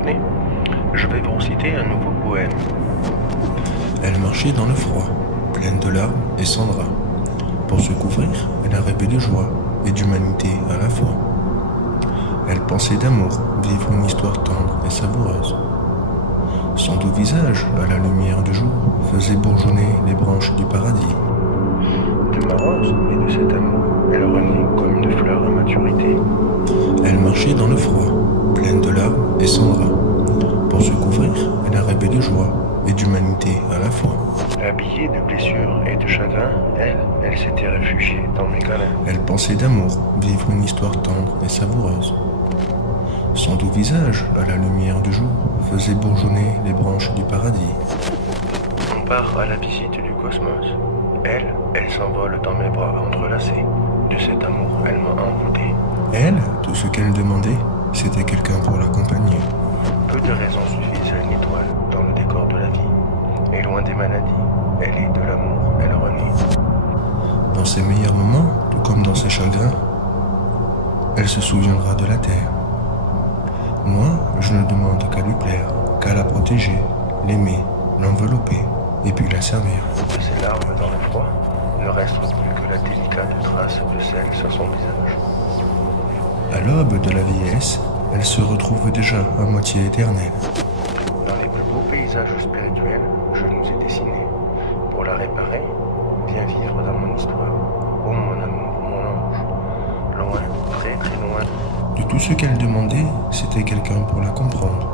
souvenez? Je vais vous reciter un nouveau poème. Elle marchait dans le froid, pleine de larmes et sans drap. Pour se couvrir, elle a rêvé de joie et d'humanité à la fois. Elle pensait d'amour, vivre une histoire tendre et savoureuse. Son doux visage, à la lumière du jour, faisait bourgeonner les branches du paradis. De ma rose et de cet amour, elle renaît comme une fleur à maturité. Elle marchait dans le froid, pleine de larmes et sans drap. Pour se couvrir, elle a rêvé de joie et d'humanité à la fois. Habillée de blessures et de chagrins, elle s'était réfugiée dans mes câlins. Elle pensait d'amour, vivre une histoire tendre et savoureuse. Son doux visage, à la lumière du jour, faisait bourgeonner les branches du paradis. On part à la visite du cosmos. Elle s'envole dans mes bras entrelacés. De cet amour, elle m'a envoûté. Elle, tout ce qu'elle demandait, c'était quelqu'un pour l'accompagner. Peu de raisons suffisent à une étoile dans le décor de la vie. Et loin des maladies, elle est de l'amour, elle renaît. Dans ses meilleurs moments, tout comme dans ses chagrins, elle se souviendra de la terre. Moi, je ne demande qu'à lui plaire, qu'à la protéger, l'aimer, l'envelopper, et puis la servir. De ses larmes dans le froid, ne reste plus que la délicate trace de sel sur son visage. À l'aube de la vieillesse, elle se retrouve déjà à moitié éternelle. Dans les plus beaux paysages spirituels, je nous ai dessinés. Pour la réparer, viens vivre dans mon histoire. Oh mon amour, mon ange, loin, très très loin. De tout ce qu'elle demandait, c'était quelqu'un pour la comprendre.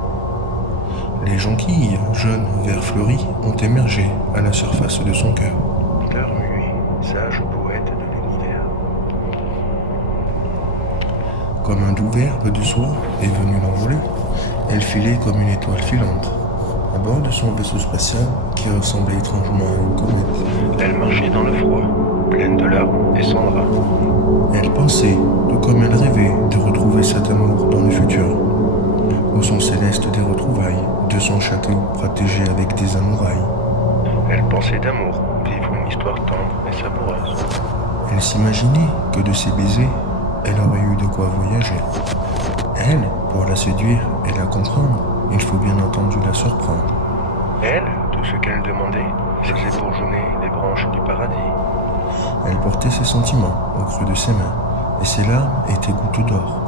Les jonquilles, jeunes, verts fleuris, ont émergé à la surface de son cœur. Fleur muet, sage poète de l'univers. Comme un doux verbe du soir est venu l'envoler, elle filait comme une étoile filante, à bord de son vaisseau spatial qui ressemblait étrangement à une comète. Elle marchait dans le froid, pleine de larmes et sans drap. Elle pensait, tout comme elle rêvait, de retrouver cet amour dans le futur, au son céleste des retrouvailles, de son château protégé avec des amourailles. Elle pensait d'amour, vivre une histoire tendre et savoureuse. Elle s'imaginait que de ses baisers, elle aurait eu de quoi voyager. Elle, pour la séduire et la comprendre, il faut bien entendu la surprendre. Elle, tout ce qu'elle demandait, faisait bourgeonner les branches du paradis. Elle portait ses sentiments au creux de ses mains, et ses larmes étaient gouttes d'or.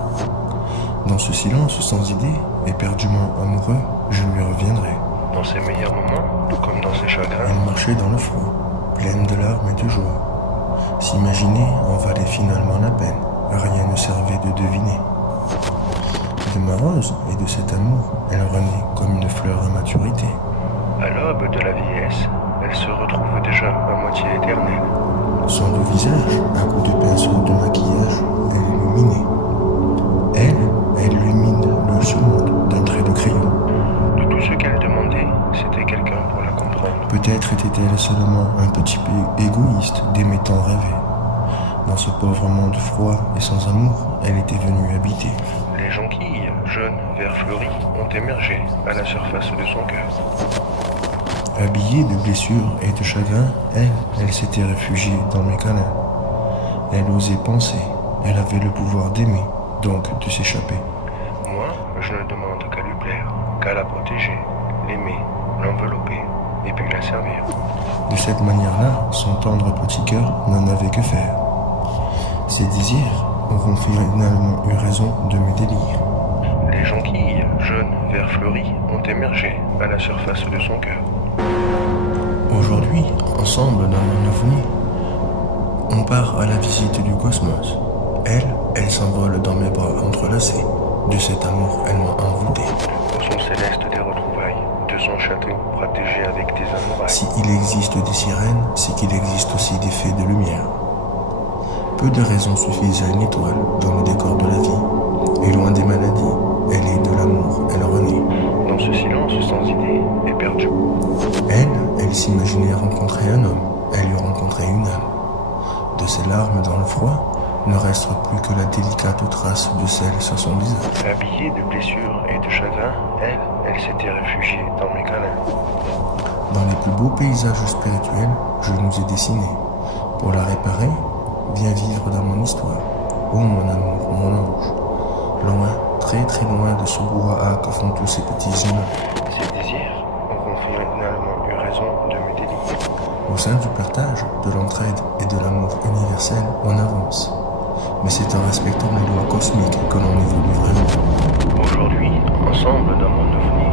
Dans ce silence sans idée, éperdument amoureux, je lui reviendrai. Dans ses meilleurs moments, tout comme dans ses chagrins, Elle marchait dans le froid, pleine de larmes et de joie. S'imaginer en valait finalement la peine, rien ne servait de deviner. De ma rose et de cet amour, elle renaît comme une fleur à maturité. à l'aube de la vieillesse, elle se retrouve déjà à moitié éternelle. Son doux visage, à coups de pinceau de maquillage, elle illuminait. Elle illumine ce monde d'un trait de crayon. De tout ce qu'elle demandait, c'était quelqu'un pour la comprendre. Peut-être était-elle seulement un petit peu égoïste d'aimer tant rêver. Dans ce pauvre monde froid et sans amour, elle était venue habiter. Les jonquilles, jeunes, verts fleuris, ont émergé à la surface de son cœur. Habillée de blessures et de chagrins, elle s'était réfugiée dans mes câlins. Elle osait penser, elle avait le pouvoir d'aimer, donc de s'échapper. Moi, je ne demande qu'à lui plaire, qu'à la protéger, l'aimer, l'envelopper, et puis la servir. De cette manière-là, son tendre petit cœur n'en avait que faire. Ses désirs auront finalement eu raison de mes délires. Les jonquilles, jeunes, verts fleuris, ont émergé à la surface de son cœur. Aujourd'hui, ensemble dans mon ovni, on part à la visite du cosmos. Elle s'envole dans mes bras entrelacés. De cet amour, elle m'a envoûté. Au son céleste des retrouvailles, de son château protégé avec des amourailles. Si il existe des sirènes, c'est qu'il existe aussi des fées de lumière. Peu de raisons suffisent à une étoile dans le décor de la vie. Et loin des maladies, elle est de l'amour, elle renaît. Dans ce silence sans idée, éperdue. Elle s'imaginait rencontrer un homme, elle lui rencontrait une âme. De ses larmes dans le froid, ne reste plus que la délicate trace de sel sur son visage. Habillée de blessures et de chagrins, elle s'était réfugiée dans mes câlins. Dans les plus beaux paysages spirituels, je nous ai dessinés. Pour la réparer, viens vivre dans mon histoire. Oh mon amour, mon ange, loin, très très loin de ce brouhaha que font tous ces petits humains. Ces désirs auront finalement eu raison de me délivrer. Au sein du partage, de l'entraide et de l'amour universel, on avance. Mais c'est en respectant les lois cosmiques que l'on évolue vraiment. Aujourd'hui, ensemble dans mon avenir,